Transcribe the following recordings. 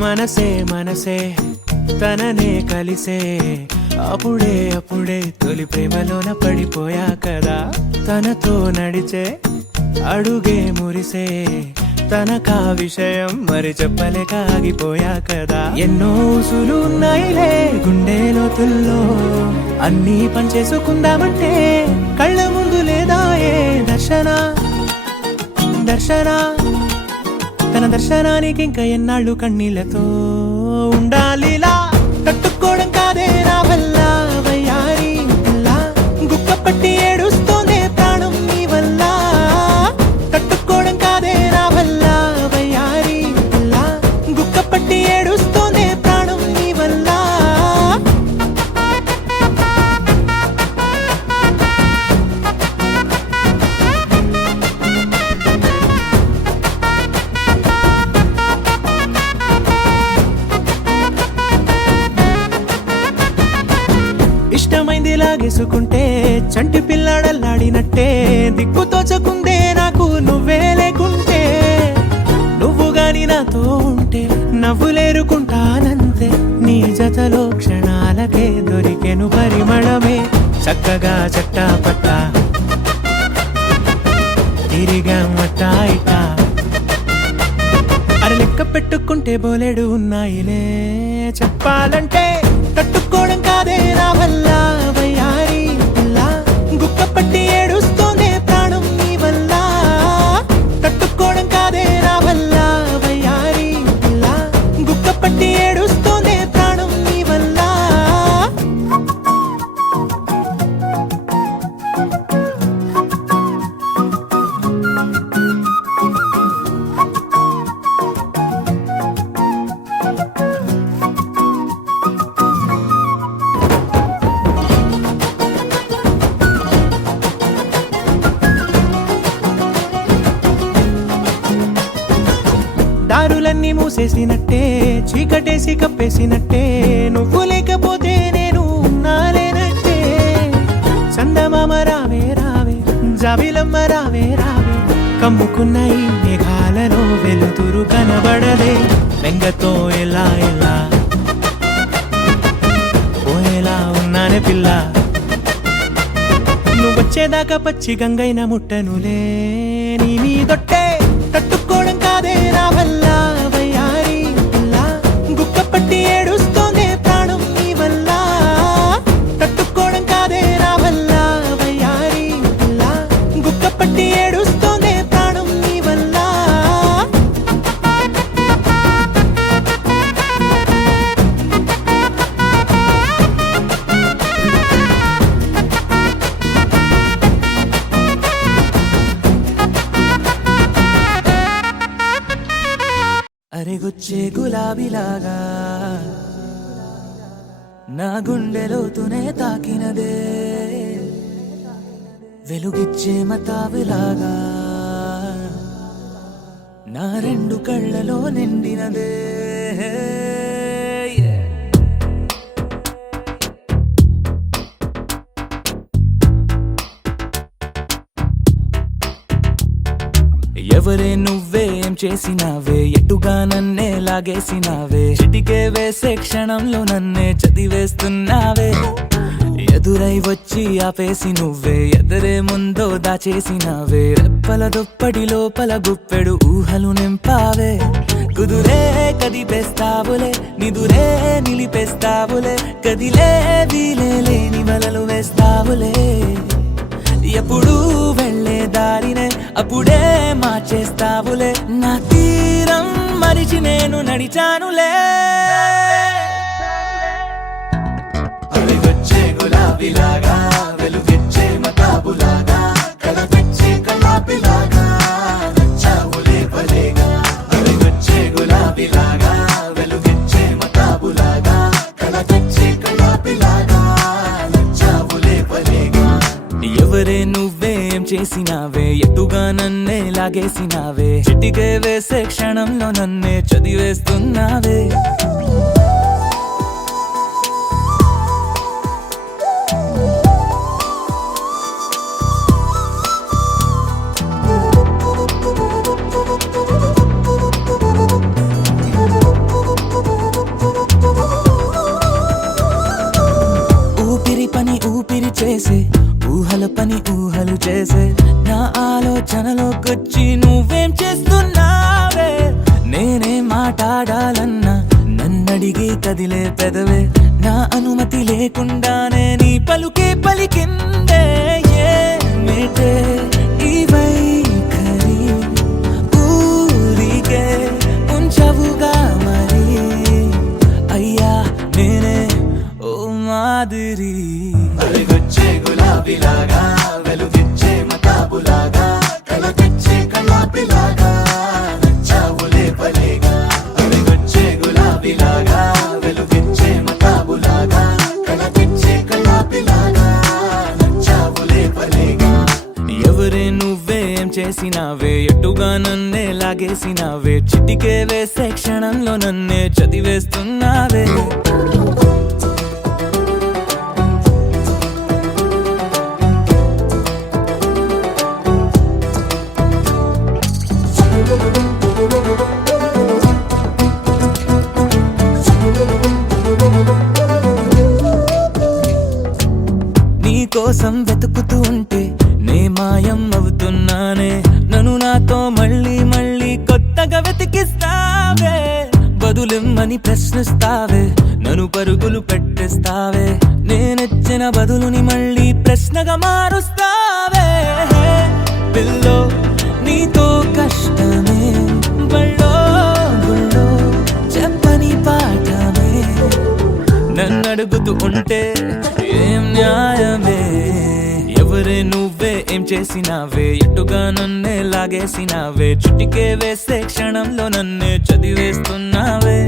మనసే మనసే తననే కలిసే అప్పుడే అప్పుడే తొలి ప్రేమలోన పడిపోయా కదా తనతో నడిచే అడుగే మురిసే తనకా విషయం మరి చెప్పలేక ఆగిపోయా కదా ఎన్నో ఊసులు ఉన్నాయిలే గుండె లోతుల్లో అన్నీ పనిచేసుకుందామంటే కళ్ళ ముందు లేదా ఏ దర్శన దర్శన తన దర్శనానికి ఇంకా ఎన్నాళ్ళు కన్నీళ్లతో ఉండాలిలా తట్టుకోవడం కాదే నా వల్ల వయ్యారి పిల్ల గుక్కపట్టి ఏడుస్తోందే ప్రాణం నీ వల్ల తట్టుకోవడం కాదే నా వల్ల వయ్యారి పిల్ల గుక్కపట్టి ఏడుస్తోందే ప్రాణం నీ వల్ల ఇష్టమైంది లాగేసుకుంటే చంటి పిల్లాడల్లాడినట్టే దిక్కు తోచకుందే నాకు నువ్వే లేకుంటే నువ్వు గాని నాతో ఉంటే నవ్వులేరుకుంటానంతే నీ జతలో క్షణాలకే దొరికెను పరిమళమే చక్కగా చట్టా పట్టా తిరిగా మట్టా ఇట్టా అరే లెక్క పెట్టుకుంటే బోలెడు ఉన్నాయిలే చెప్పాలంటే తట్టుకోవడం కాదే నా వల్ల వయ్యారి పిల్ల గుక్కపట్టి ఏడుస్తోందే ప్రాణం నీ వల్ల తట్టుకోవడం కాదే నా వల్ల వయ్యారి పిల్ల గుక్కపట్టి ఏడుస్తోందే ప్రాణం నీ వల్ల దారులన్నీ మూసేసినట్టే చీకటేసి కప్పేసినట్టే నువ్వు లేకపోతే నేను ఉన్నాలేనట్టే చందమామ రావే రావే జాబిలమ్మ రావే రావే కమ్ముకున్న ఈ మేఘాలను వెలుతురు కనబడదే బెంగతో ఎలా ఎలా పోయేలా ఉన్నానే పిల్ల నువ్వొచ్చేదాకా పచ్చి గంగైన ముట్టనులే నీ మీదొట్టే తట్టుకోవడం కాదే నా వల్ల వయ్యారి పిల్ల గుక్కపట్టి ఏడుస్తోందే ప్రాణం నీ వల్ల తట్టుకోవడం కాదే నా వల్ల వయ్యారి పిల్ల గుక్కపట్టి ఏడుస్తోందే ప్రాణం నీ వల్ల అరెగొచ్చే గులాబీలాగా నా గుండెలోతునే తాకినదే వెలుగిచ్చే మతాబులాగా నా రెండు కళ్ళలో నిండినదే ఎవరే నువ్వేం చేసినావే ఎటుగా నన్నే లాగేసినావే చిటికే వేసే క్షణంలో నన్నే చదివేస్తున్నావే ఎదురై వచ్చి ఆపేసి నువ్వే ఎదరే ముందో దాచేసినావే రెప్పల దుప్పటి లోపల గుప్పెడు ఊహలు నింపావే కుదురే కదిపేస్తావులే నిదురే నిలిపేస్తావులే కదిలే వీలే లేని వలలు వేస్తావులే ఎప్పుడు వెళ్ళే దారినే అప్పుడే మార్చేస్తావులే నా తీరం మరిచి నేను నడిచానులే అలిగొచ్చే గులాబీలాగా వెలుగిచ్చే మతాబులాగా కలపిచ్చే కలాపిలాగా నచ్చావులే భలేగా అలిగొచ్చే గులాబీలాగా వెలుగిచ్చే మతాబులాగా కలపిచ్చే కలాపిలాగా నచ్చావులే భలేగా ఎవరే నువ్వేం చేసినావే ఎటుగా నన్నే లాగేసినావే చిటికే వేసే క్షణంలో నన్నే చదివేస్తున్నావే ఊపిరి చేసే ఊహల పని ఊహలు చేసే నా ఆలోచనలోకొచ్చి నువ్వేం చేస్తున్నావే నేనే మాట్లాడాలన్నా నన్నడిగి కదిలే పెదవే నా అనుమతి లేకుండానే నీ పలుకే పలికిందే ఏమిటే ఈ వైఖరి ఊరికే ఉంచవుగా మరి అయ్యా నేనే ఓ మాదిరి అరిగొచ్చే గులాబీలాగా వెలుగిచ్చే మతాబులాగా కళ తెచ్చే కళాపిలాగా నచ్చావులే భలేగా అరిగొచ్చే గులాబీలాగా వెలుగిచ్చే మతాబులాగా కళ తెచ్చే కళాపిలాగా నచ్చావులే భలేగా ఎవరే నువ్వేం చేసినావే ఎటుగా నన్నే లాగేసినావే చిటికే వేసే క్షణంలో నన్నే చదివేస్తున్నావే నీకోసం వెతుకుతూ ఉంటే నే మాయం అవుతున్నానే నన్ను నాతో మళ్ళీ మళ్ళీ కొత్తగా వెతికిస్తావే బదులిమ్మని ప్రశ్నిస్తావే నన్ను పరుగులు పెట్టిస్తావే నేనెచ్చిన బదులుని మళ్ళీ ప్రశ్నగా మారుస్తావే పిల్లో నీతో కష్టమే బళ్ళో గుళ్ళో చెప్పని పాఠమే నన్నడుగుతూ ఉంటే ఏం న్యాయమే ఎవరే నువ్వే ఏం చేసినావే ఎటుగా నన్నే లాగేసినావే చుట్టికే వేసే క్షణంలో నన్నే చదివేస్తున్నావే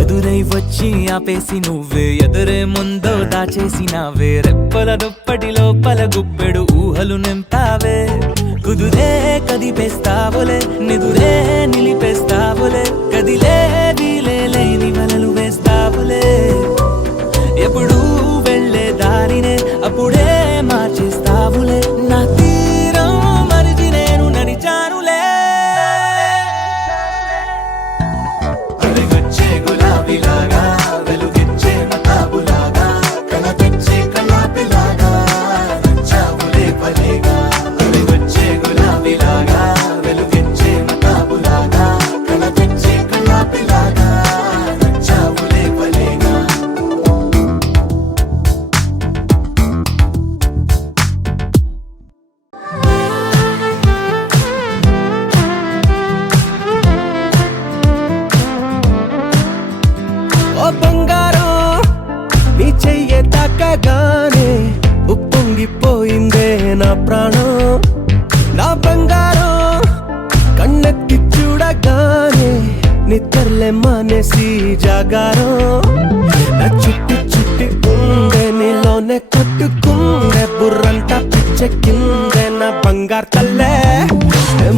ఎదురై వచ్చి ఆపేసి నువ్వే ఎదురే ముందో దాచేసినావే రెప్పల దుప్పటి లోపల గుప్పెడు ఊహలు నింపావే కుదురే కదిపేస్తావులే నిదురే నిలిపేస్తావులే కదిలే వీలే లేని వలలు వేస్తావులే ఎప్పుడు వెళ్ళే దారినే అప్పుడే మార్చేస్తావులే నా తీరం మరిచి నేను నడిచానులే అరిగొచ్చే గులాబీలాగా వెలుగిచ్చే మతాబులాగా కళ తెచ్చే కళాపిలాగా నచ్చావులే భలేగా అరిగొచ్చే గులాబీలాగా వెలుగిచ్చే మతాబులాగా కళ తెచ్చే కళాపిలాగా నచ్చావులే భలేగా ఓ బంగారం నీ చెయ్యే తాకగానే ఉప్పొంగిపోయిందే నా ప్రాణం నా బంగారం కన్నెత్తి చూడగానే నిద్రలే మానేసి జాగారం నా చుట్టి చుట్టి ఉండే నీలోనే కొట్టుకుందే బుర్రంతా పిచ్చెక్కిందే నా బంగారు తల్లే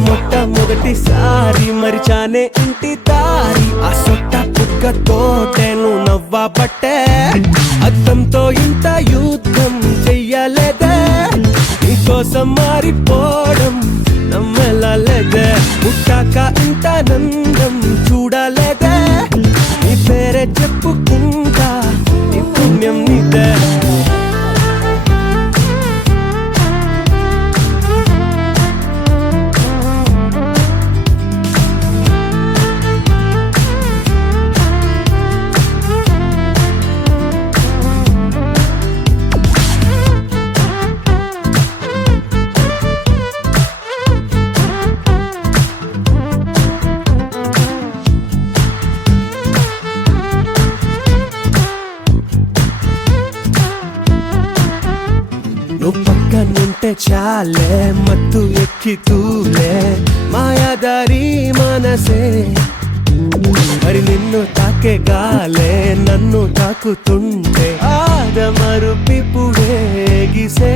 మొట్టమొదటిసారి మరిచానే ఇంటి దారి ఆ సొట్ట పుక్కతోటే నువ్వు నవ్వబట్టే అద్దంతో ఇంత యుద్ధం చెయ్యలేదే నీకోసం మారిపోవడం నమ్మలేదే పుట్టాక ఇంత నందం చూడలేదే నీ పేరే చెప్పుకుంటా నీ పుణ్యం నీదే నువ్వు పక్కనుంటే చాలే మత్తు ఎక్కి తూలే మాయాదారి మనసే మరి నిన్ను తాకే గాలే నన్ను తాకుతుంటే ఆదమరు పిప్పుడే గిసే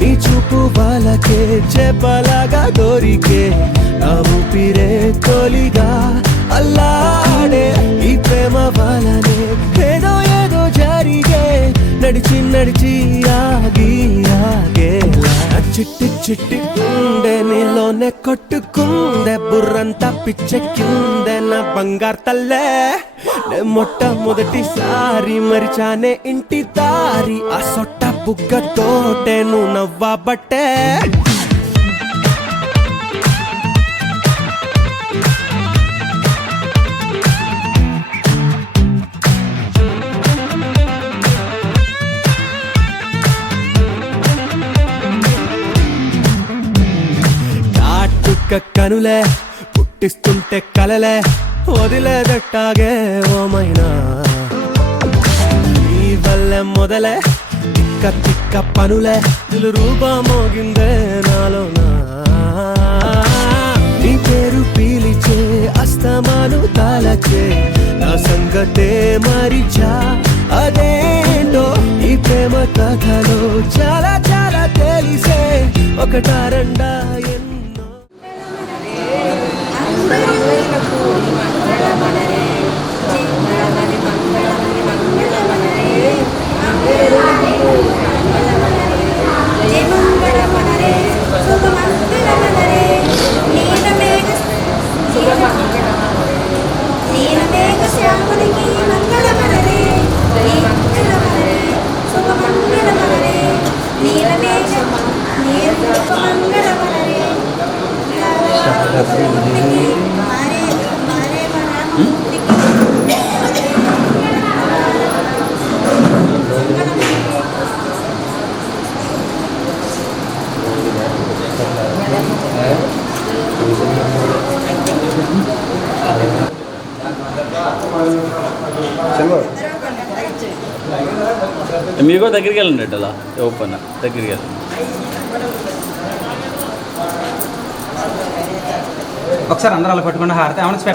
నీ చూపు లైఫ్ వాళ్ళకే చేపలాగా దొరికే నా ఊపిరే తొలిగా అల్లాడే ఈ ప్రేమ వాళ్ళనే ఏదో ఏదో జరిగే నడిచి నడిచి ఆగి ఆగేలా చిట్టి చిట్టి ఉండే నీలోనే కొట్టుకుందే బుర్రంతా పిచ్చెక్కిందే నా బంగారు తల్లే నే మొట్టమొదటిసారి మరిచానే ఇంటి దారి ఆ సొట్ట బుగ్గతోటే నువ్వు నవ్వబట్టే కనులే పుట్టిస్తుంటే కలలే వదిలేదట్టాగే ఓమైనా నీ వల్లే మొదలే తిక్క తిక్క పనులే ఇల్లు రూపమోగిందే నాలోనా నీ పేరు పీలిచే అస్తమాను తాలచే నా సంగతే మరిచా అదేంటో ఈ ప్రేమ కథలో చాలా చాలా తెలిసే ఒకటారండా మీరు కూడా దగ్గరికి వెళ్ళండి అలా ఓపెన్ దగ్గరికి వెళ్ళండి ఒకసారి అందరూ అలా పట్టుకుని హారతి ఏమన్నా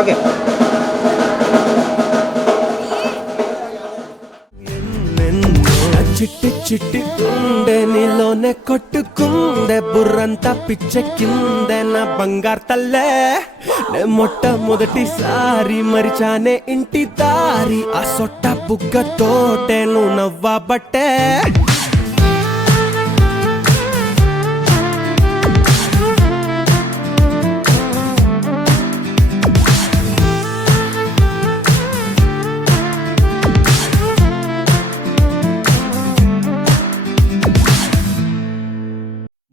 ఓకే చిట్టి చిట్టి ఉండే నీలోనే కొట్టుకుందే బుర్రంతా పిచ్చెక్కిందే నా బంగారు తల్లే నే మొట్టమొదటిసారి మరిచానే ఇంటి దారి ఆ సొట్ట బుగ్గతోటే నువ్వు నవ్వబట్టే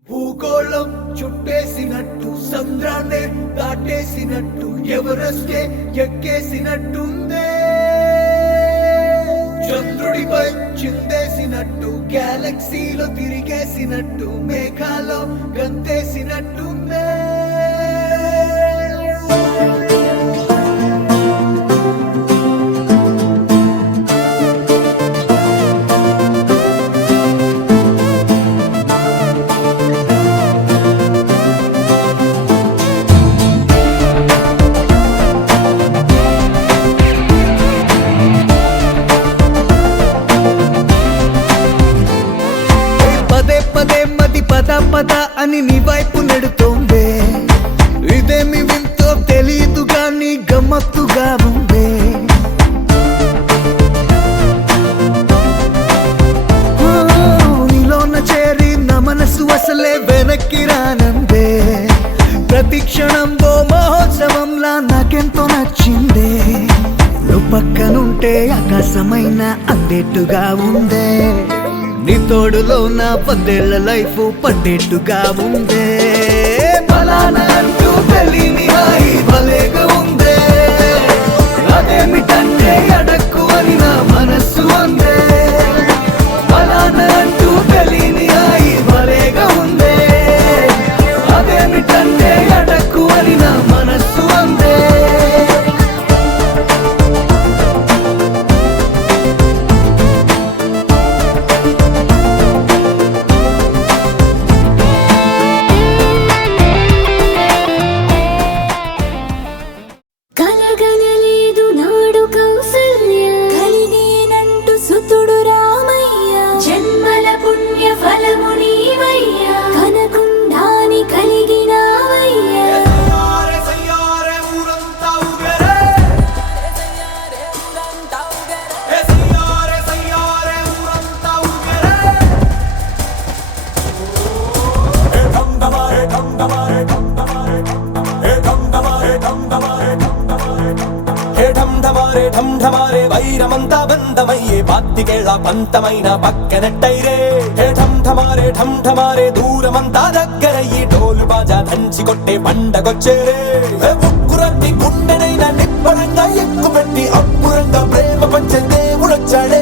భూగోళం చుట్టేసినట్టు సంద్రాన్నే దాటేసినట్టు ఎవరెస్టే ఎక్కేసినట్టుందే చంద్రుడిపై చిందేసినట్టు గ్యాలక్సీలో తిరిగేసినట్టు మేఘాలో గంతేసినట్టుందే పద అని నీ వైపు నెడుతోందే ఇదేమి వింతో తెలీదు గాని గమ్మత్తుగా ఉందే నీలోన చేరి నా మనసు అసలే వెనక్కి రానందే ప్రతి క్షణంలో మహోత్సవంలా నాకెంతో నచ్చిందే నువ్వు పక్కనుంటే ఆకాశమైన అందేట్టుగా ఉందే నీ తోడులో నా 10 ఏళ్ల లైఫ్ పడ్డేట్టుగా ఉందే ఫలానా అంటూ తెలియని హాయి భలేగా ఉందే అదేమిటంటే అడక్కు అని నా మనస్సు అందే ఫలానా అంటూ తెలియని హాయి భలేగా ఉందే అదేమిటంటే అడక్కు అని నా మనస్సు అందే శరీరమంతా బంధమయ్యే పాత్తికేళ్ల పంతమైన పక్కనట్టయిరే ఠం ఠమారే దూరమంతా దగ్గరయ్యి డోలు బాజా దంచి కొట్టే పండగొచ్చేరే ఉక్కురట్టి గుండెనైనా నిప్పడంగా ఎక్కుపెట్టి అప్పురంగా ప్రేమ పంచే దేవుడొచ్చాడే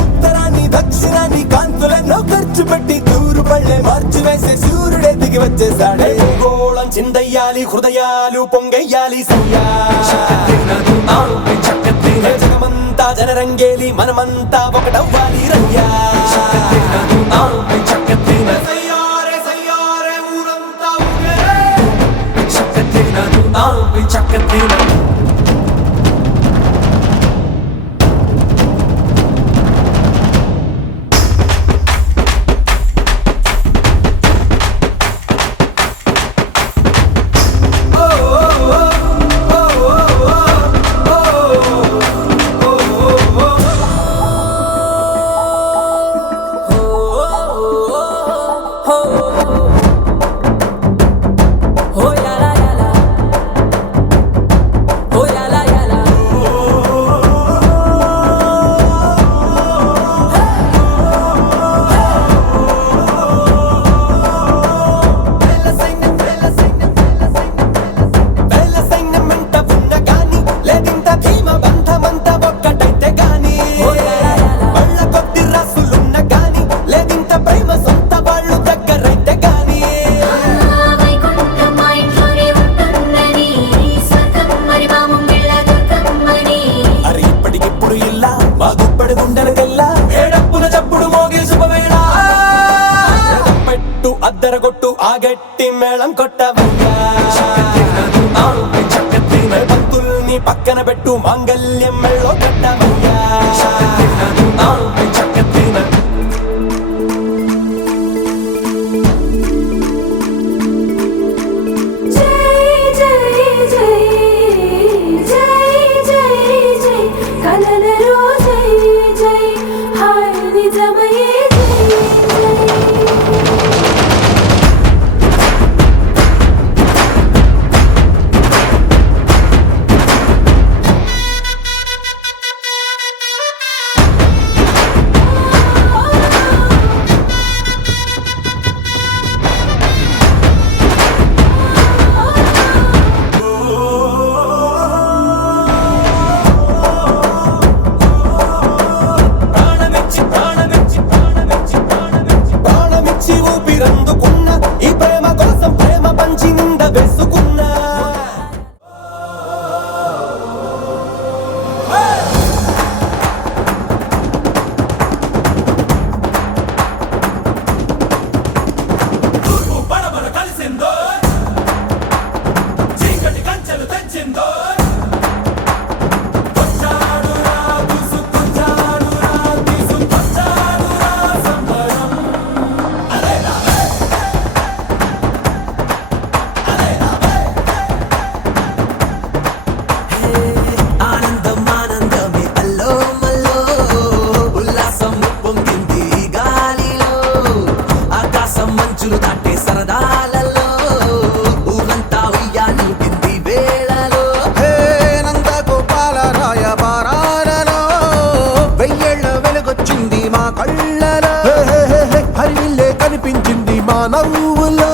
ఉత్తరాన్ని దక్షిణాన్ని కాంతులెన్నో ఖర్చు పెట్టి దూరు పళ్ళే మార్చి వేసే సూర్యుడే దిగి వచ్చేసాడే గోళం చిందయ్యాలి హృదయాలు పొంగయ్యాలి జగమంతా జనరంగేలి మనమంతా ఒకటవ్వాలి రయ్యా ఊరంతా అద్దరగొట్టు ఆగట్టి మేళం కొట్టవయ్యా పంతుల్ని పక్కన పెట్టు మాంగల్యం మెళ్ళో కట్టవయ్యా నవ్వులో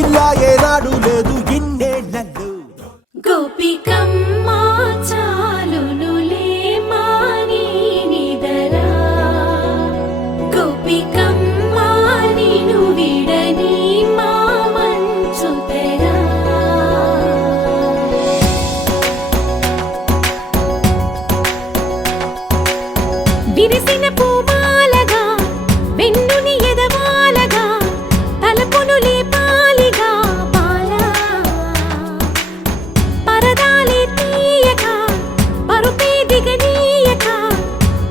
ఇలా ఏనాడు లేదు ఇన్నేళ్ళలో గోపికమ్మ చాలునులే మాని నిదరా గోపికమ్మ నిను విడని మా మంచు తెరా విరిసిన పూమాలగా వెన్నుని ఎదవాలగా తలపును లేపాలిగా బాలా పరదాలే తీయక పరుపే దిగనీయక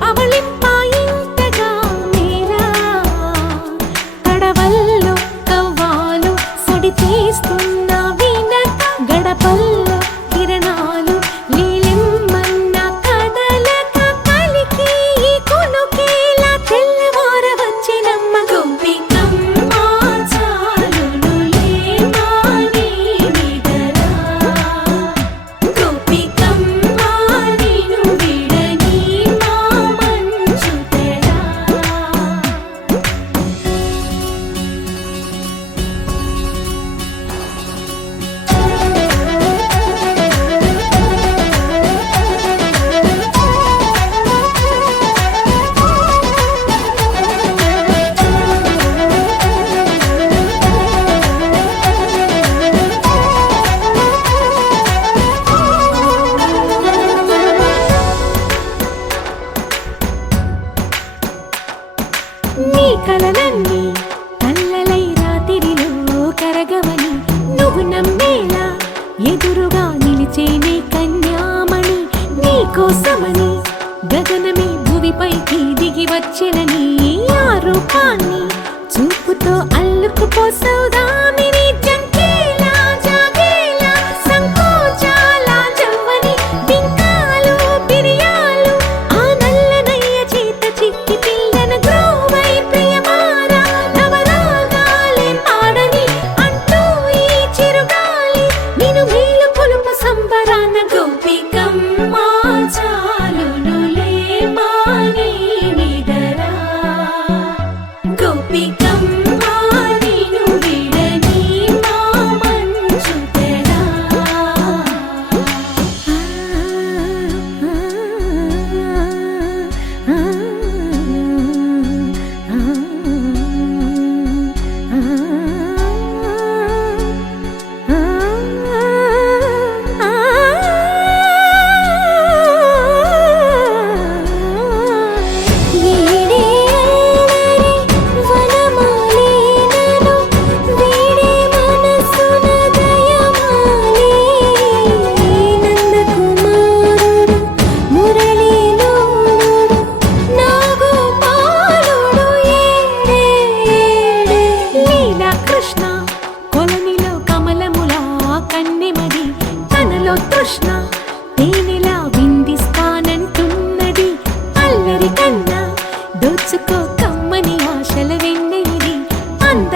అవలింపాయింతగా మేరా కడవల్లో కవ్వాలు సడి తీస్తున్న వినక గడపల్లో కిరణాలు లీలెమ్మన్న కదలక కలికి ఈ కొనుకేలా తెల్లవార వచ్చినమ్మ గోపికమ్మ చాలునులే మాని నిదరా గోపికమ్మ నిను విడని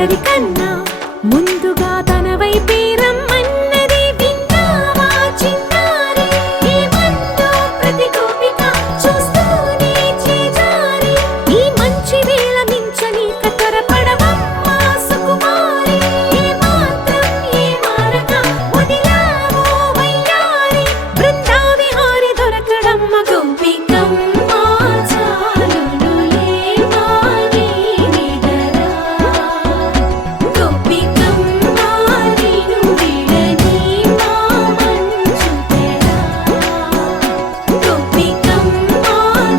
అందరికన్నా ముందుగా తన వైపే రమ్మన్నది విన్నావా చిన్నారి ఏమందో ప్రతి గోపిక చూస్తూనే చేజారి ఈ మంచి వేళ మించని కతరపడవమ్మా సుకుమారి ఏ మాత్రం ఏ మారక వదిలావో వయ్యారి బృందావిహారి దొరకడమ్మ గోపికమ్మ చాలునులే మాని నిదరా గోపికమ్మ నిను విడని మా మంచు తెరా గోపికమ్మ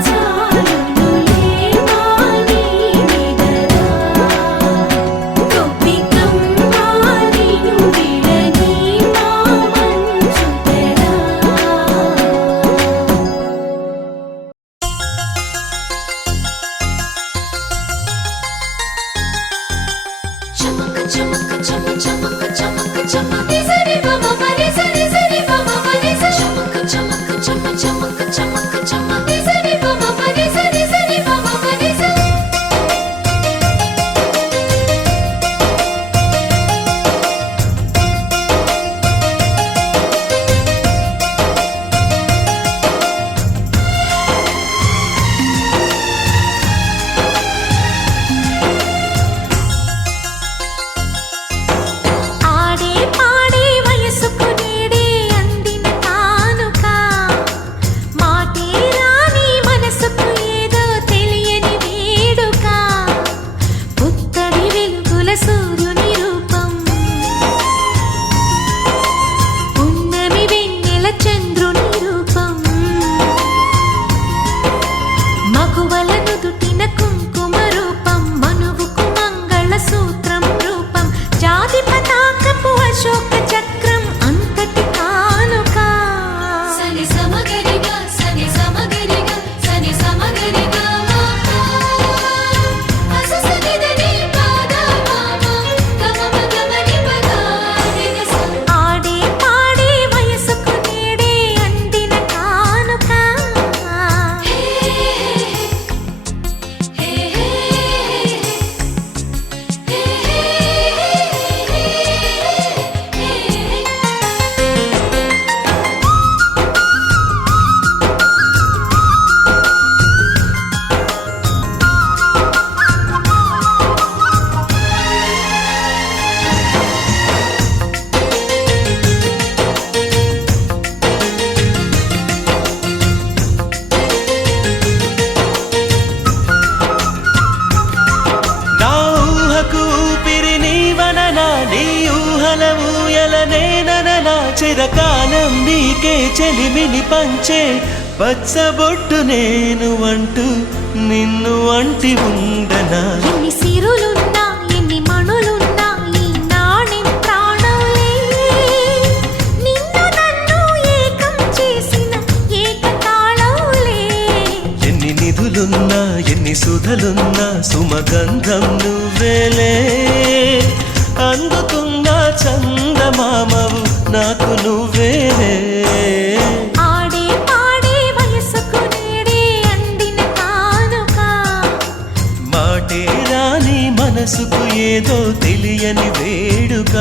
చాలునులే మాని నిదరా గోపికమ్మ నిను విడని మా మంచు తెరా Chamaka chamaka chamaka chamaka chamaka Nizari baba bani zari zari baba bani zari Chamaka chamaka chamaka chamaka chamaka chamaka Nizari baba bani zari zari baba bani zari ఆడే పాడే వయసుకు నేడే అందిన కానుక మాటే రాని మనసుకు ఏదో తెలియని వేడుక పుత్తడి వెలుగుల సూర్యుని రూపం పున్నమి వెన్నెల చంద్రుని రూపం మగువల నుదుటిన కుంకుమ రూపం మనువుకు మంగళ సూత్రం రూపం జాతి పతాకపు అశోక చక్రం అంతటి కానుక సని సమగరిగా సని సమగరిగా సని సమగరిగా అససనిదని పాదా మామ గమమ గమని పదానిగ ఆడే పాడే వయసుకు నేడే అందిన కానుక హే హే నా ఊహకు ఊపిరి నీవననా నీ ఊహల ఊయల నేనననా చిరకాలం నీకే చెలిమిని పంచే పచ్చబొట్టు నేను అంటూ నిన్ను అంటి ఉండనా ఎన్ని సిరులున్నా ఎన్ని మణులున్నా ఈ నాణెం ప్రాణంలే నిన్ను నన్ను ఏకం చేసిన ఏకతాళంలే ఎన్ని నిధులున్నా ఎన్ని సుధలున్నా సుమగంధం నువ్వేలే అందుతున్న చందమామవు నాకు నువ్వేలే ఆడే పాడే వయసుకు నేడే అందిన కానుక మాటే రాని మనసుకు ఏదో తెలియని వేడుక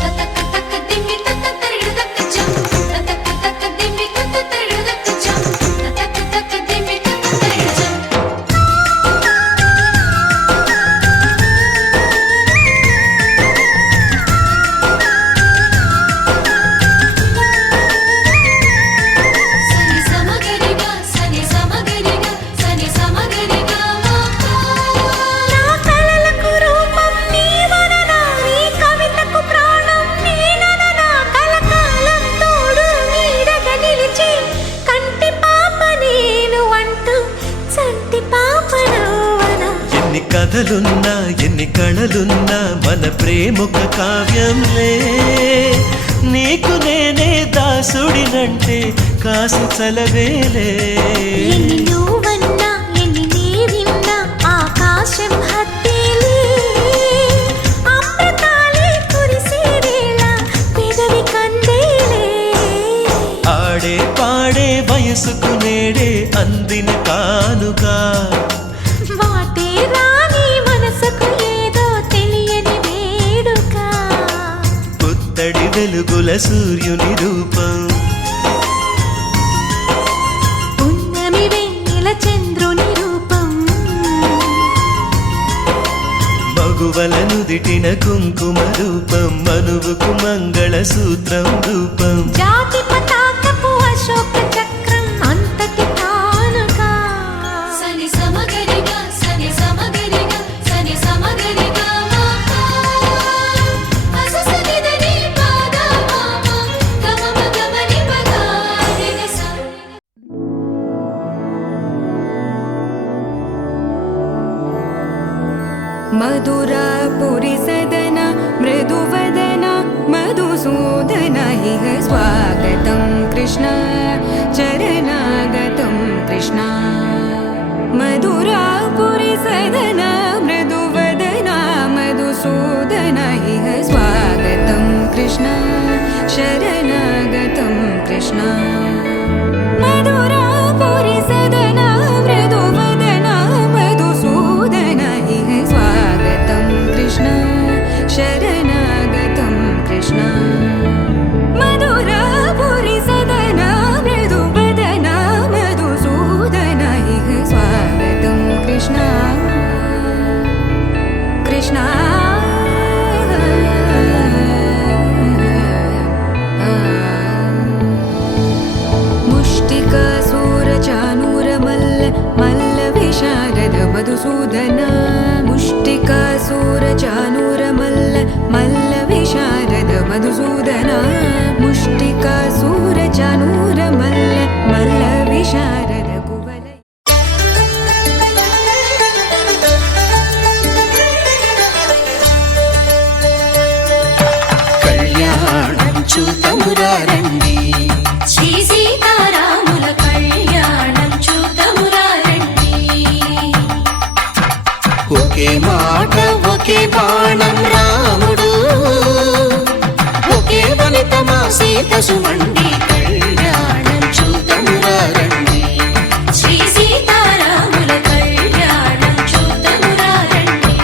తతక తక దిమ్మి తత తరిడు తక చం తతక తక దిమ్మి తత తరిడు తక చం తతక తక దిమ్మి తత తరిడు చం సని సమగరిగా సని సమగరిగా సని సమగరిగా నా కలలకు రూపం నీవననా నీ కవితకు ప్రాణం నేనననా కలకాలం తోడు నీడగా నిలిచి కంటి పాప నేను అంటూ చంటి పాప నవ్వనా ఎన్ని కథలున్నా ఎన్ని కళలున్నా మన ప్రేమొక కావ్యంలే నీకు నేనే దాసుడినంటే కాసు చలవేలే ఎన్ని నువ్వన్నా ఎన్ని నీ విన్నా ఆకాశం హత్తేలే అమృతాలే కురిసే వేళ పెదవి కందేలే ఆడే పాడే వయసుకు నేడే అందిన కానుక వాటే రాని మనసుకు ఏదో వెలుగుల సూర్యుని రూపం పున్నమి వెన్నెల చంద్రుని రూపం మగువల నుదిటిన కుంకుమ రూపం మనువుకు మంగళ సూత్రం రూపం జాతి పతాకపు అశోక చక్రం అంతటి కానుక సని సమగరిగా సని సమగరిగా సని సమగరిగా అససనిదని పాదా మామ గమమ గమని పదా దిగస मधुरापुरि सदन मृदुवदन मधुसूदन इह स्वागतं कृष्ण चरणागतं कृष्ण मधुरापुरि सदन मृदुवदन मधुसूदन इह स्वागतं कृष्ण शरणागतं कृष्ण मधुरापुरि सदन मृदुवदन मधुसूदन इह स्वागतं कृष्ण शरणागतं कृष्ण मधुरापुरि सदन मृदुवदन मधुसूदन इह स्वागतं कृष्ण कृष्ण मुष्टिकासूरचानूरमल्ल मल्लविशारद मधुसूदन मुष्टिकासूरचानूरमल्ल मल्लविशारद मधुसूदन मुष्टिकासूरचानूरमल्ल मल्लविशारद कुवलय కళ్యాణం చూతమురారండి శ్రీ సీతారాముల కళ్యాణం చూతమురారండి ఒకే మాట ఒకే బాణం రాముడు ఒకే వనిత మా సీత సుమండి కళ్యాణం చూతమురారండి శ్రీ సీతారాముల కళ్యాణం చూతమురారండి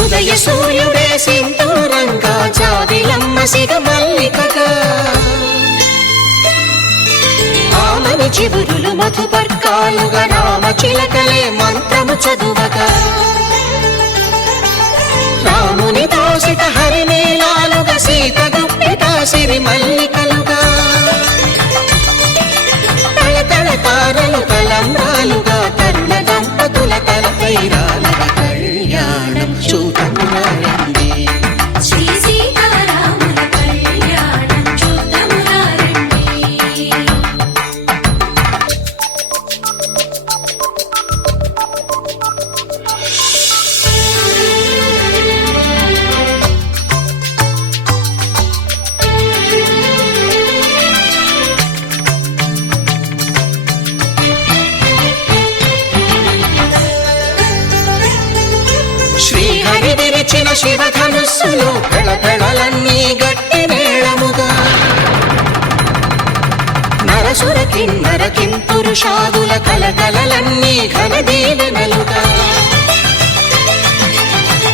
ఉదయ సూర్యుడే సింధూరంగా జాబిలమ్మ సిగ మల్లికగా ఆమని చివురులు మధుపర్కాలుగా రామ చిలకలే మంత్రము చదువగా రాముని దోసిట హరినీలాలుగా సీత గుప్పిట సిరి మల్లికలుగా తళతళ తారలు తలంబ్రాలుగా తరుణ దంపతుల తలపైరాలుగా కళ్యాణం చూతమురారండి శ్రీ సీతారాముల కళ్యాణం చూతమురారండి శ్రీహరి విరిచిన శివధనుస్సులు పెళపెళలన్నీ గట్టి మేళముగా నరసుర కిన్నర కింపురుషాదుల కలకలలన్నీ ఘనదీవెనలుగా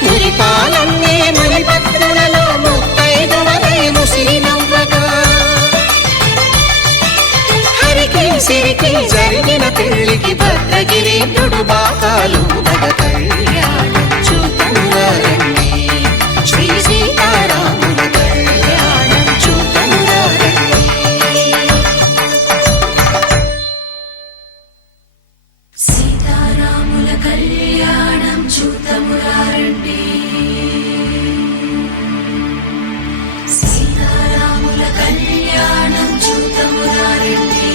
మురిపాలన్నీ మునిపత్రులలో ముత్తైదువలై ముసిరి నవ్వగా హరికి సిరికి జరిగిన పెళ్లికి భద్రగిరి బాకాలు నగ కళ్యాణం చూతమురారండి శ్రీ సీతారాముల కళ్యాణం చూతమురారండి సీతారాముల కళ్యాణం చూతమురారండి సీతారాముల కళ్యాణం చూతమురారండి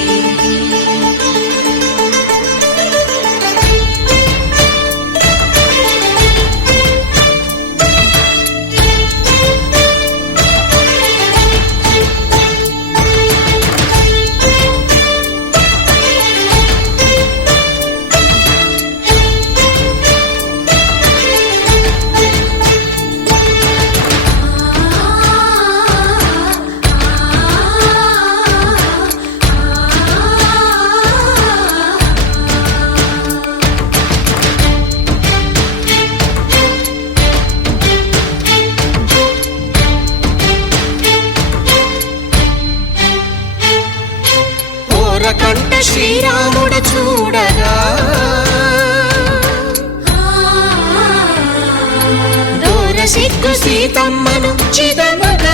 సీతమ్మను చిదమగా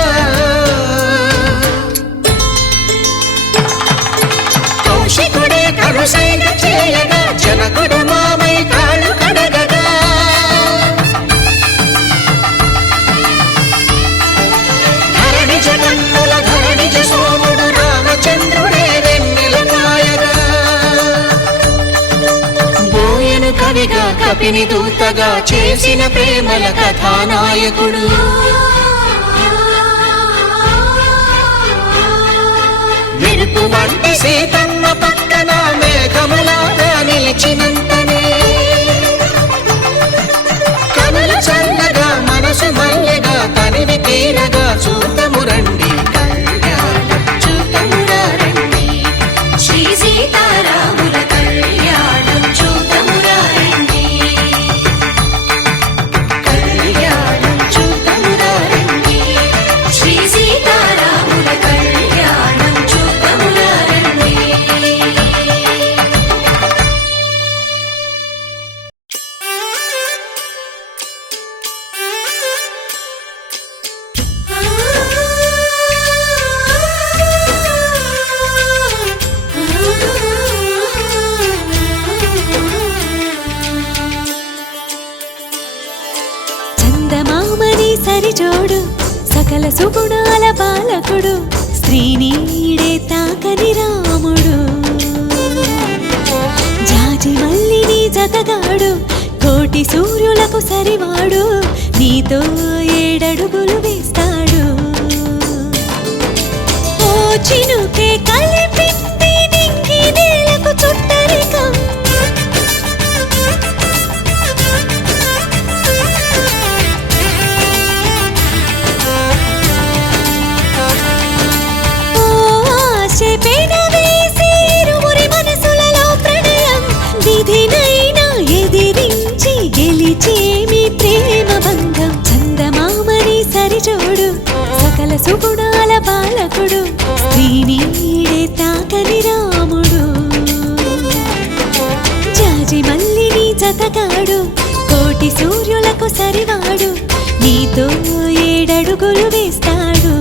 కౌశికుడే కరుసైన చేయగా జనకుడు మామై కాళ్ళు కడగగా ధరణి జగన్నుల ధరణిజ సోముడు రామచంద్రుడే వెన్నెల కాయగా బోయను కవిగా కపిని దూతగా చేసిన ప్రేమల కథానాయకుడు మెరుపు వంటి సీతమ్మ పక్కన మేఘములాగా నిలిచినంతనే కనులు చల్లగా మనసు మల్లెగా తనివి తీరగా చూతము రండి కళ్యాణం చూతమురా రండి శ్రీ సీతారాముల కళ్యాణం చూతమురా రండి కళ్యాణం చూతమురా రండి శ్రీ సీతారాముల కళ్యాణం చూతమురా రండి చందమామని సరిజోడు సకల సుగుణాల బాలకుడు స్త్రీనీడే తాకని రాముడు జాజి మల్లిని జతగాడు కోటి సూర్యులకు సరివాడు నీతో 7 అడుగులు వేస్తాడు ఓ చినుకే కలిపింది నింగి నేలకు చుట్టరికం ఓ ఆశే పెనవేసి ఇరువురి మనసులలో ప్రణయం విధినైనా ఎదిరించి గెలిచేమి ప్రేమ బంధం చందమామని సరిజోడు సకల సుగుణాల బాలకుడు స్త్రీనీడే తాకని రాముడు జాజి మల్లిని జతగాడు కోటి సూర్యులకు సరివాడు నీతో 7 అడుగులు వేస్తాడు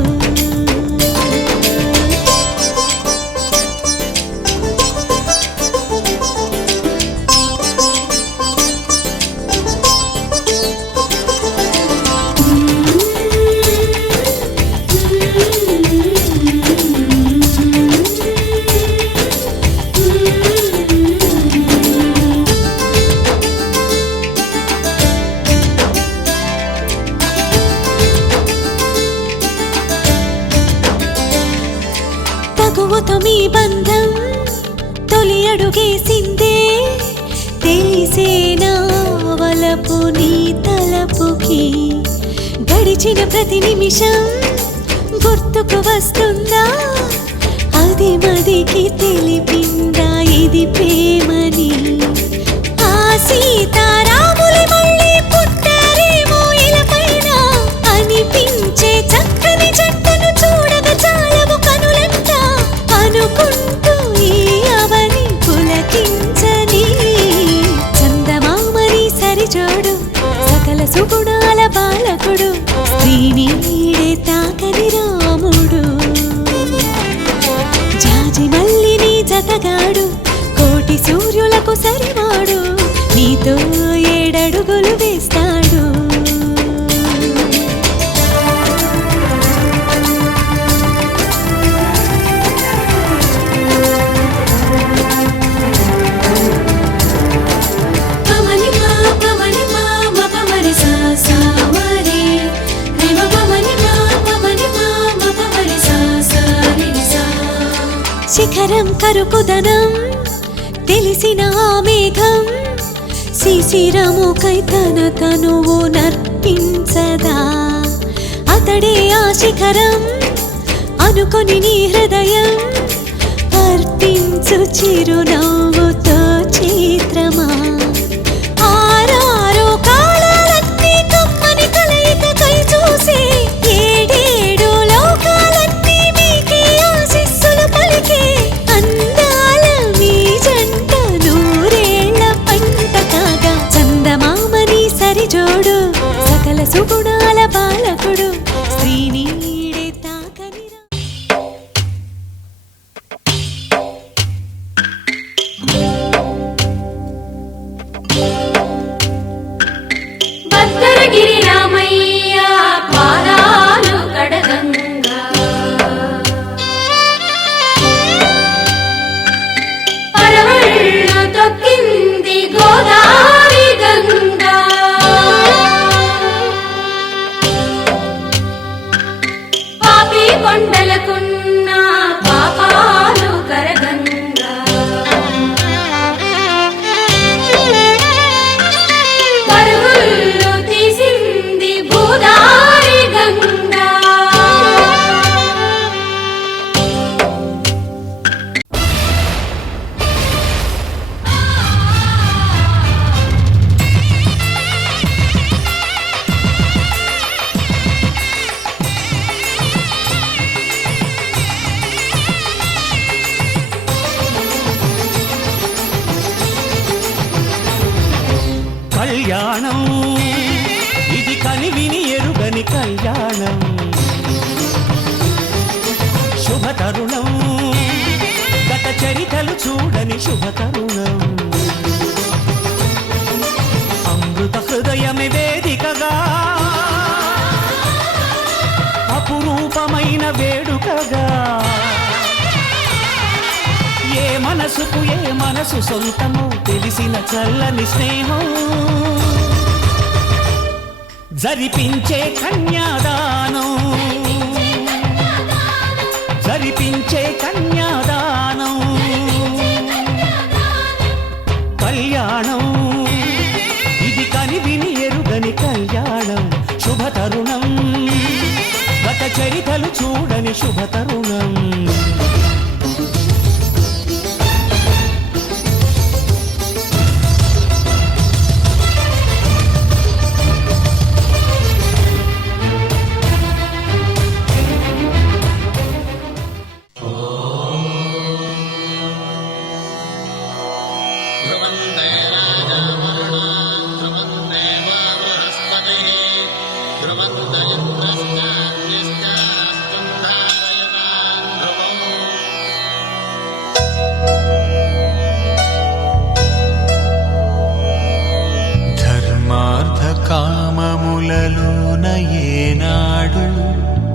తగువతో మీ బంధం తొలి అడుగేసిందే తెలిసేనా వలపు నీ తలపుకి గడిచిన ప్రతి నిమిషం గుర్తుకు వస్తుందా అది మదికి తెలిపిందా ఇది ప్రేమని ఆ సీతారాములు మళ్ళీ పుట్టారేమో ఇలపైన అనిపించే చక్కని జంటను చూడగా చాలవు కనులంట అనుకుంటూ ఈ అవని పులకించని చందమామని సరిజోడు సకల సుగుణాల బాలకుడు స్త్రీనీడే తాకని రాముడు జాజి మల్లిని జతగాడు కోటి సూర్యులకు సరివాడు నీతో 7 అడుగులు వేస్తాడు పమని మా పమని మా మ పమని సా సా మరి రే మ పమని మా మ పమని సా సా రి సా శిఖరం కరుకుదనం తెలిసిన ఆ మేఘం శిశిరముకై తన తనువు నర్పించదా అతడే ఆ శిఖరం అనుకొని నీ హృదయం అర్పించు చిరునవ్వుతో చిత్రమా ఆరారో కాలాలన్నీ కమ్మని కలయికకై చూసే 7 లోకాలన్నీ మీకే ఆశీస్సులు పలికే అందాల మీ జంట 100 పంట కాగా చందమామని సరిజోడు సకల సుగుణాల బాలకుడు కళ్యాణం ఇది కనివిని ఎరుగని కళ్యాణం శుభ తరుణం గత చరితలు చూడని శుభ తరుణం అమృత హృదయమే వేదికగా అపురూపమైన వేడుకగా ఏ మనసుకు ఏ మనసు సొంతమో తెలిసిన చల్లని స్నేహం జరిపించే కన్యాదానం జరిపించే కన్యాదానం కళ్యాణం ఇది కనివిని ఎరుగని కళ్యాణం శుభ తరుణం గత చరితలు చూడని శుభ తరుణం కామములలోన ఏనాడు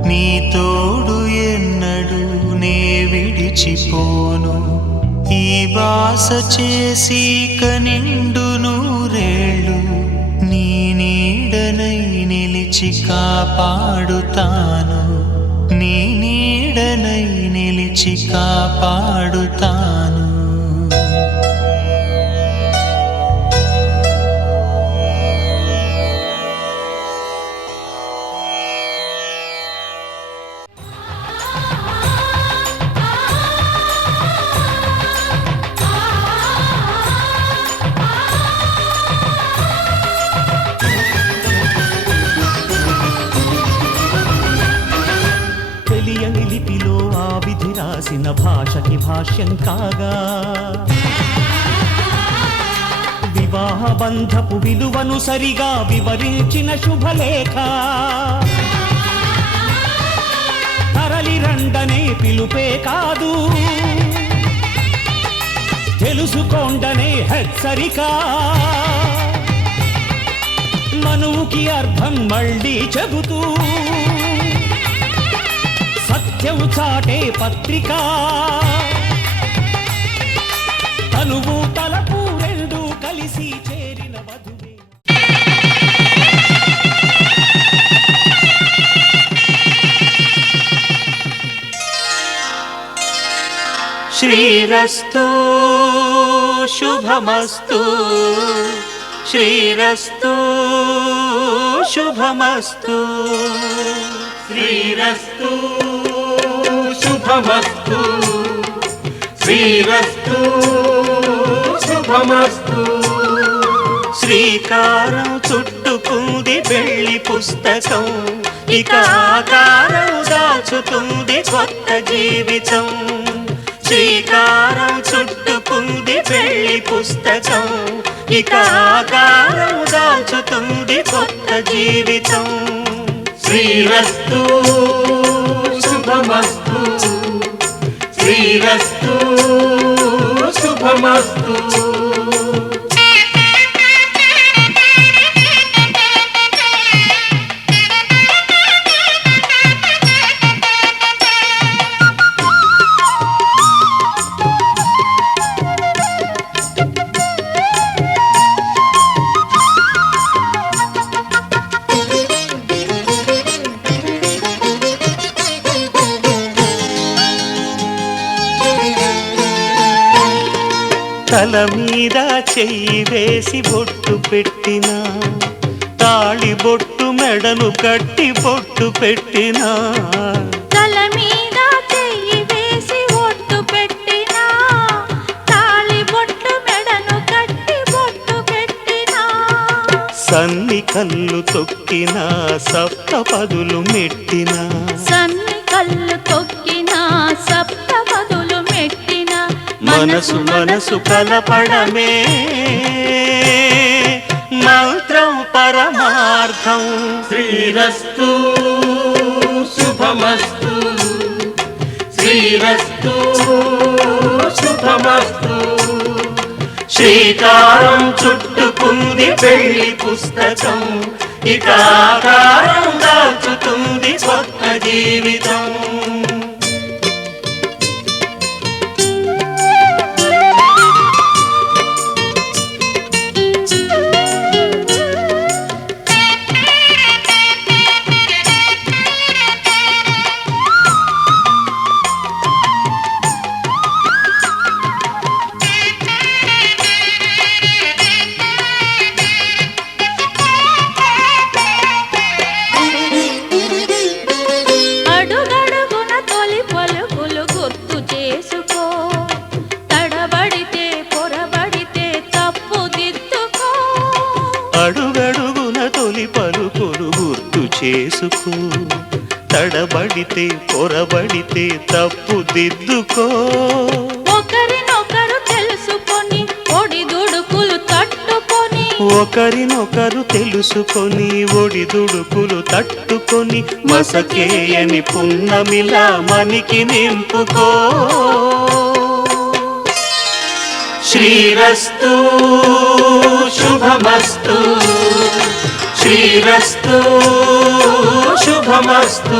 నీ తోడు ఎన్నడు నే విడిచిపోను ఈ బాస చేసి కనిండు నూరేళ్ళు నీ నీడనై నిలిచి కాపాడుతాను నీ నీడనై నిలిచి కాపాడుతాను తెలియని లిపిలో ఆ విధి రాసిన భాషకి భాష్యం కాగా వివాహ బంధపు విలువను సరిగా వివరించిన శుభలేఖ తరలి రండనే పిలుపే కాదు తెలుసుకోండనే హెచ్చరిక మనువుకి అర్థం మళ్ళీ చెబుతూ సత్యం చాటే పత్రిక తనువు తలపు రెండు కలిసి చేరిన వధువే శ్రీరస్తు శుభమస్తు శ్రీరస్తు శుభమస్తు శ్రీరస్తు శుభమస్తు శ్రీరస్తు శుభమస్తు శ్రీకారం చుట్టుకుంది పెళ్లి పుస్తకం ఇక ఆకారం దాచుతుంది కొత్త జీవితం శ్రీకారం చుట్టుకుంది పెళ్లి పుస్తకం ఇక ఆకారం దాచుతుంది కొత్త జీవితం శ్రీరస్తు శుభమస్తు శ్రీరస్తు శుభమస్తు తల మీద చెయ్యి వేసి బొట్టు పెట్టినా తాళి బొట్టు మెడను కట్టి బొట్టు పెట్టినా తల మీద చెయ్యి వేసి బొట్టు పెట్టినా తాళి బొట్టు మెడను కట్టి బొట్టు పెట్టినా సన్ని కళ్ళు తొక్కినా సప్త పదులు మెట్టినా సన్ని కళ్ళు తొక్కినా సప్త పదులు మెట్టినా మనసు మనసు కలపడమే మంత్రం పరమార్థం. శ్రీరస్తు శుభమస్తు, శ్రీరస్తు శుభమస్తు. శ్రీకారం చుట్టుకుంది పెళ్లి పుస్తకం, ఇక ఆకారం దాచుతుంది కొత్త జీవితం. అడుగడుగున తొలి పలుకులు గుర్తు చేసుకో, తడబడితే పొరబడితే తప్పు దిద్దుకో. అడుగడుగున తొలి పలుకులు గుర్తు చేసుకో, తడబడితే పొరబడితే తప్పు దిద్దుకో. ఒకరినొకరు తెలుసుకొని ఒడిదుడుకులు తట్టుకొని, ఒకరినొకరు తెలుసుకొని ఒడిదుడుకులు తట్టుకొని, మసకేయని పున్నమిలా మనికి నింపుకో. శ్రీరస్తు శుభమస్తు, శ్రీరస్తు శుభమస్తు.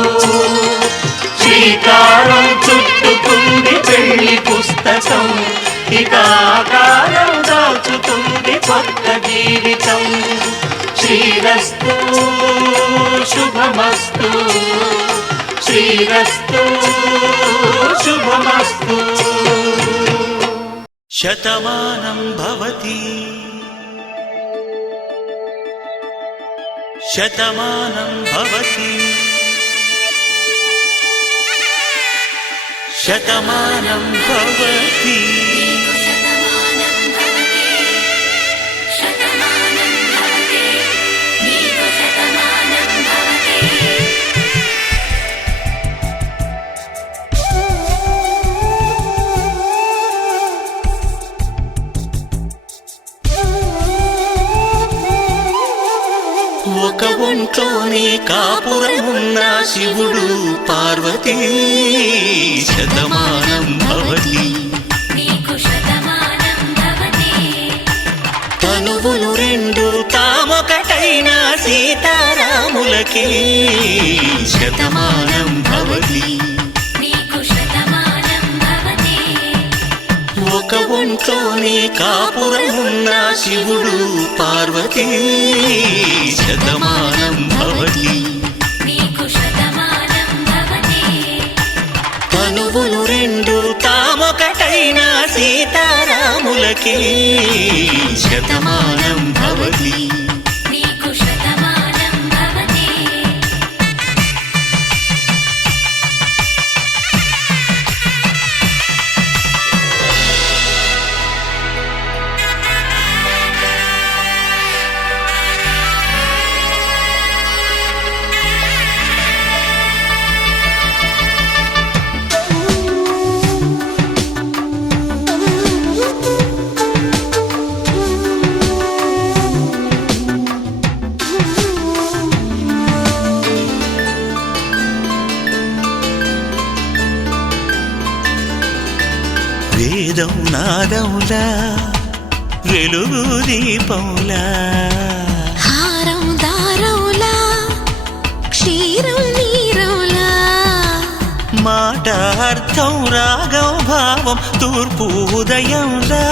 శ్రీకారం చుట్టుకుంది పెళ్లి పుస్తకం, ఇక ఆకారం దాచుతుంది కొత్త జీవితం. శ్రీరస్తు శుభమస్తు, శ్రీరస్తు శుభమస్తు. శతమానం భవతి, శతమానం భవతి, శతమానం భవతి. ఒక ఒంట్లోనే కాపురమున్న శివుడు పార్వతీ, శతమానం భవతి. తనువులు రెండు తామొకటైన సీతారాములకి, శతమానం భవతి. ఒక ఒంట్లోనే కాపురమున్న శివుడు పార్వతీ, శతమానం భవతి. తనువులు రెండు తామొకటైన సీతారాములకి, శతమానం భవతి. వేదం నాదములా, వెలుగు దీపములా, హారం దారవులా, క్షీరం నీరవులా. మాట అర్థం రాగం భావం తూర్పు ఉదయంలా.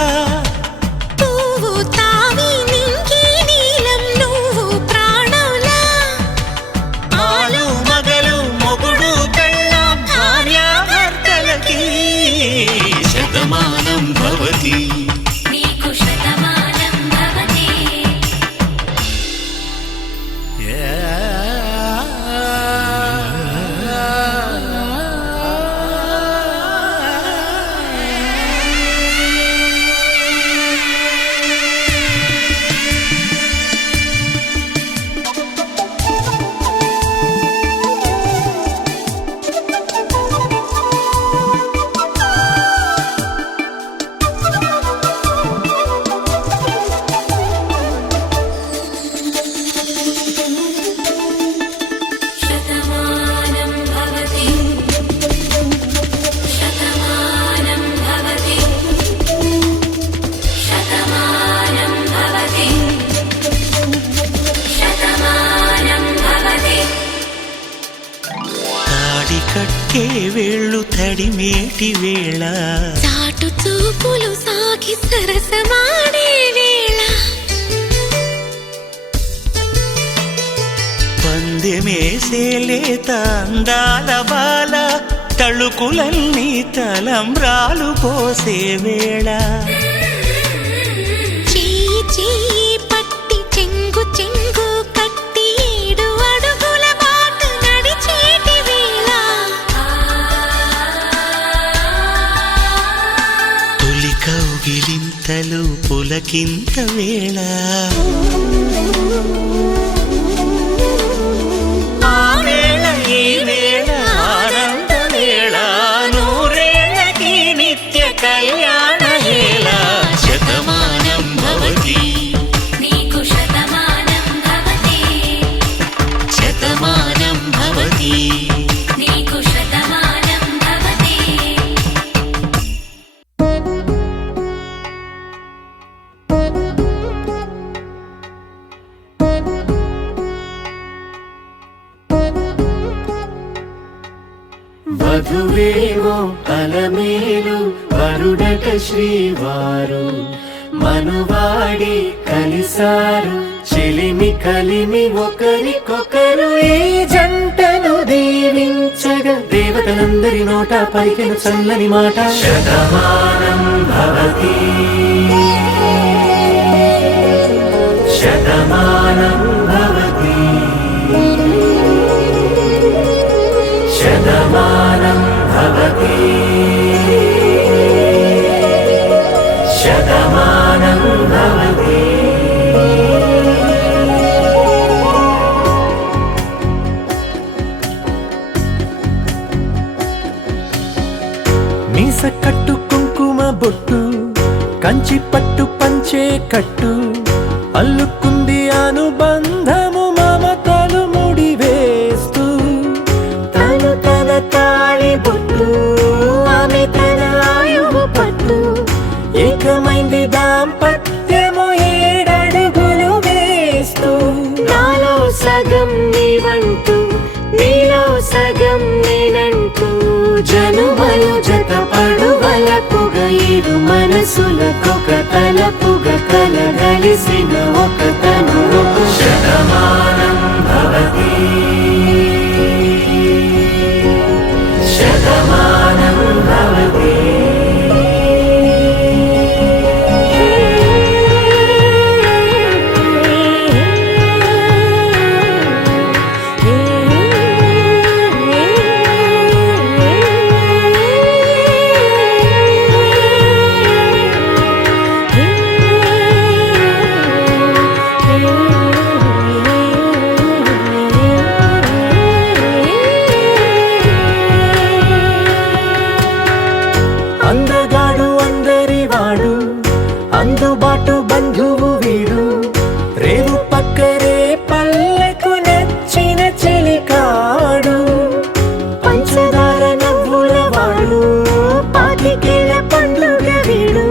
పువ్వు తావి నింగి నీలం నువ్వు ప్రాణంలా. ఆలు మగలు మొగుడు పెళ్ళాం భార్యాభర్తలకి, శతమానం భవతి. తాకే వేళ్ళు తడిమేటి వేళ చాటు చూపులు సాగి సరసమాడే వేళ పందెమేసేలేత అందాల బాల తళుకులన్నీ తలంబ్రాలు పోసే వేళ చెయ్యి చెయ్యి పట్టి చెంగు చెంగు కట్టి 7 అడుగుల బాట నడిచేటి వేళ తొలి కౌగిలింతలు పులకింత వేళ ఆ వేళ ఈ వేళ ఆనంద వేళ నూరేళ్ళకి నిత్య కళ్యాణ వేళ శతమానం భవతి నీకు శతమానం భవతి శతమానం భవతి నీకు శతమానం భవతి వధువేవో అలమేలు వరుడట శ్రీవారు మనువాడి కలిసారు చెలిమి కలిమి ఒకరికొకరు ఈ జంటను దీవించగా దేవతలందరి నోట పలికిన చల్లని మాట శతమానం భవతి శతమానం భవతి శతమానం భవతి శతమానం భవతి మీస కట్టు కుంకుమ బొట్టు కంచి పట్టు పంచే కట్టు అల్లుకుంది అనుబంధము మమతలు ముడివేస్తూ తను తన తాళి బొట్టు ఆమె తన ఆయువు పట్టు ఏకమైంది దాంపత్యము 7 అడుగులు వేస్తూ నాలో సగం నీవంటూ నీలో సగం నేనంటూ జనుమలు జతపడు వలపుగ 7 మనసులకొక తలపుగ కలగలిసిన ఒక తను శతమానం భవతి శతమానం భవతి అందగాడు అందరివాడు అందుబాటు బంధువు వీడు రేవు పక్కరే పల్లెకు నచ్చిన చెలికాడు పంచదార నవ్వుల వాడు పాతికేల పండుగ వీడు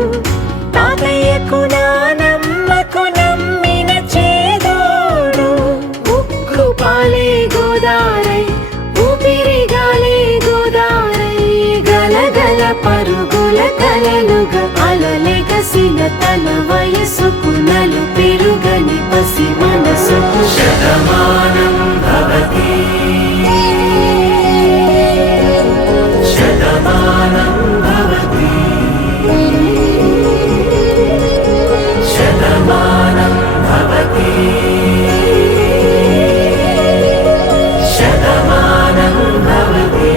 తాతయ్యకు నానమ్మకు నమ్మిన చేదోడు ఉక్కు పాలే గోదారై ఊపిరిగాలే గోదారై గలగల పరుగుల కలలుగా అలలెగసిన తన వయసుకు నలు పెరుగని పసి మనసుకు శతమానం భవతి శతమానం భవతి శతమానం భవతి శతమానం భవతి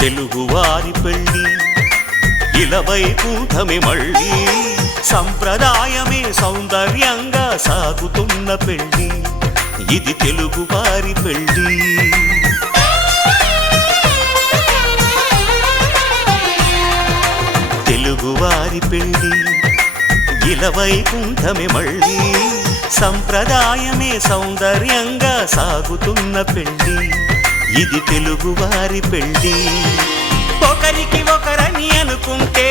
తెలుగువారి పెళ్ళి ఇలవైకుంఠమే మళ్ళీ సంప్రదాయమే సౌందర్యంగా సాగుతున్న పెళ్ళి ఇది తెలుగు వారి పెళ్ళి. తెలుగువారి పెళ్ళి ఇలవైకుంఠమే మళ్ళీ, సంప్రదాయమే సౌందర్యంగా సాగుతున్న పెళ్ళి. ఇది తెలుగువారి పెళ్ళి. ఒకరికి ఒకరని అనుకుంటే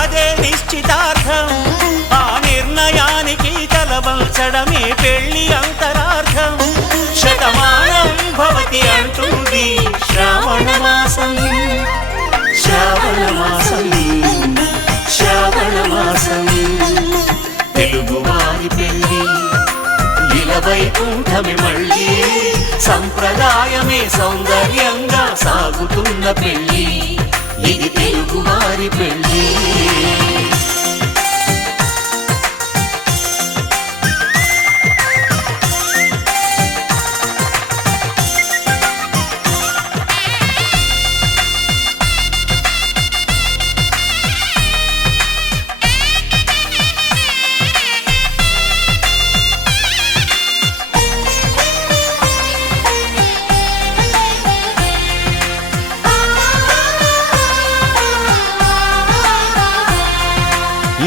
అదే నిశ్చితార్థం, ఆ నిర్ణయానికి తలవంచడమే పెళ్ళి అంతరార్థం. శతమానం భవతి అంటుంది శ్రావణ మాసం, శ్రావణ మాసం, శ్రావణ మాసం. తెలుగువారి పెళ్ళి ఇలవైకుంఠమే మళ్ళీ, సంప్రదాయమే సౌందర్యంగా సాగుతున్న పెళ్ళి. ఇది తెలుగువారి పెళ్ళి.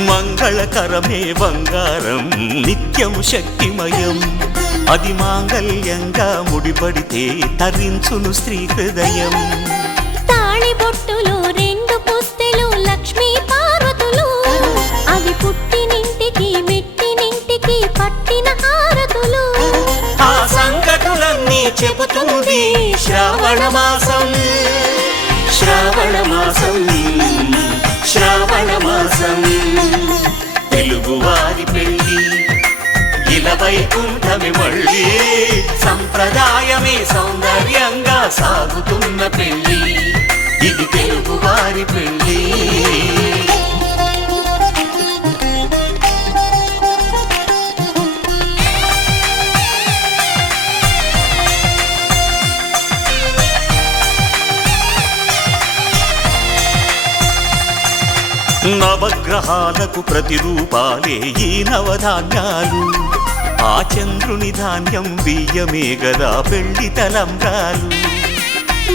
మంగళకరమే బంగారం నిత్యం శక్తిమయం, అది మాంగళ్యంగా ముడిపడితే తరించును స్త్రీ హృదయం. తాళిబొట్టులు రెండు పుస్తెలు లక్ష్మీ పార్వతులు, అవి పుట్టినింటికి మెట్టినింటికి పట్టిన హారతులు. ఆ సంగతులన్నీ చెబుతుంది శ్రావణ మాసం, శ్రావణ మాసం, శ్రావణ మాసం. తెలుగువారి పెళ్ళి ఇలవైకుంఠమే మళ్ళీ, సంప్రదాయమే సౌందర్యంగా సాగుతున్న పెళ్ళి. ఇది తెలుగువారి పెళ్ళి. నవగ్రహాలకు ప్రతిరూపాలే ఈ నవధాన్యాలు, ఆ చంద్రుని ధాన్యం బియ్యమే గదా పెళ్లి తలంబ్రాలు.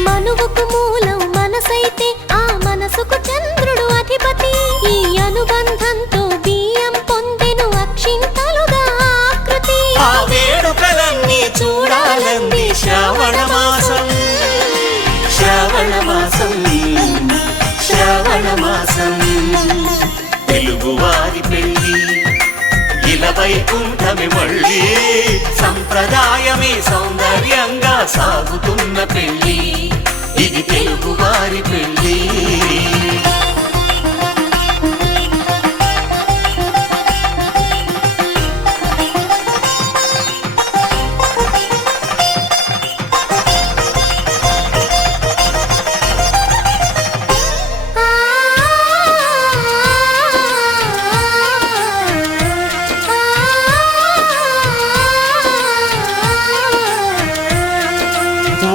మనువుకు మూలం మనసైతే ఆ మనసుకు చంద్రుడు అధిపతి, ఈ అనుబంధంతో బియ్యం పొందెను అక్షింతలుగా ఆకృతి. ఆ వేడుకలన్నీ చూడాలంది శ్రావణ మాసం, శ్రావణ మాసం, శ్రావణ మాసం. తెలుగువారి పెళ్ళి ఇలవైకుంఠమే మళ్ళీ, సంప్రదాయమే సౌందర్యంగా సాగుతున్న పెళ్ళి. ఇది తెలుగువారి పెళ్ళి.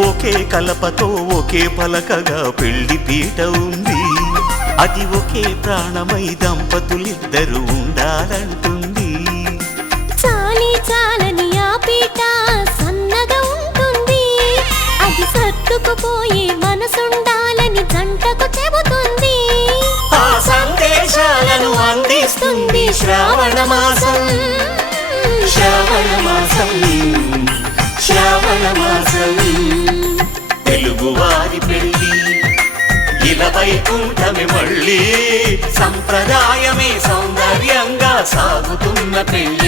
ఒకే కలపతో ఒకే పలకగా పెళ్లి పీట ఉంది, అది ఒకే ప్రాణమై దంపతులిద్దరూ ఉండాలంటుంది. చాలి చాలని ఆ పీట సన్నగా ఉంటుంది, అది సర్దుకుపోయే మనసుండాలని జంటకు చెబుతుంది. ఆ సందేశాలను అందిస్తుంది శ్రావణ మాసం, శ్రావణ మాసం, శ్రావణ మాసం. తెలుగువారి పెళ్ళి ఇలవైకుంఠమే మళ్ళీ, సంప్రదాయమే సౌందర్యంగా సాగుతున్న పెళ్ళి.